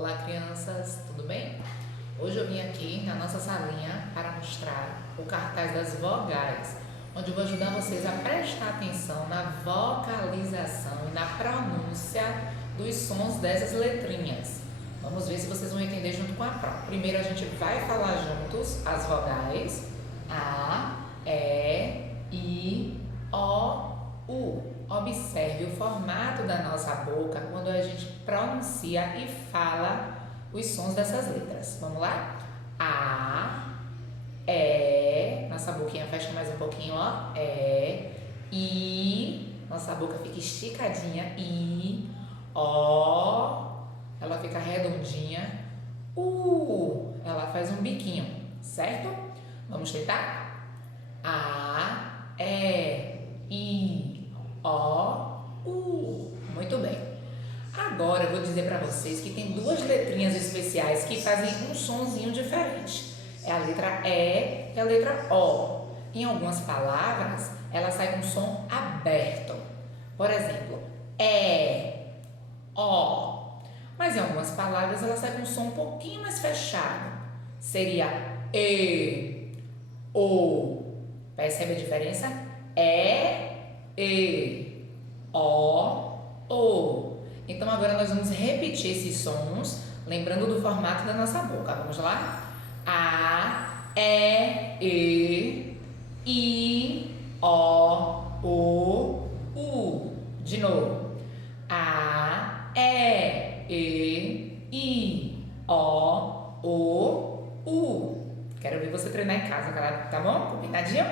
Olá, crianças, tudo bem? Hoje eu vim aqui na nossa salinha para mostrar o cartaz das vogais, onde eu vou ajudar vocês a prestar atenção na vocalização e na pronúncia dos sons dessas letrinhas. Vamos ver se vocês vão entender junto com a prova. Primeiro a gente vai falar juntos as vogais A, E, I, O, U. Observe o formato da nossa boca quando a gente pronuncia e fala os sons dessas letras. Vamos lá? A, E, nossa boquinha fecha mais um pouquinho, ó. E, I, nossa boca fica esticadinha. I, O, ela fica redondinha. U, ela faz um biquinho, certo? Vamos tentar? A, E, I, O, U. Muito bem. Agora eu vou dizer para vocês que tem duas letrinhas especiais que fazem um sonzinho diferente. É a letra E e a letra O. Em algumas palavras, ela sai com um som aberto. Por exemplo, E, O. Mas em algumas palavras, ela sai com um som um pouquinho mais fechado. Seria E, O. Percebe a diferença? E, O. Então agora nós vamos repetir esses sons, lembrando do formato da nossa boca. Vamos lá? A, E, I, O, U. De novo. A, E, I, O, U. Quero ver você treinar em casa, tá bom? Combinadinho?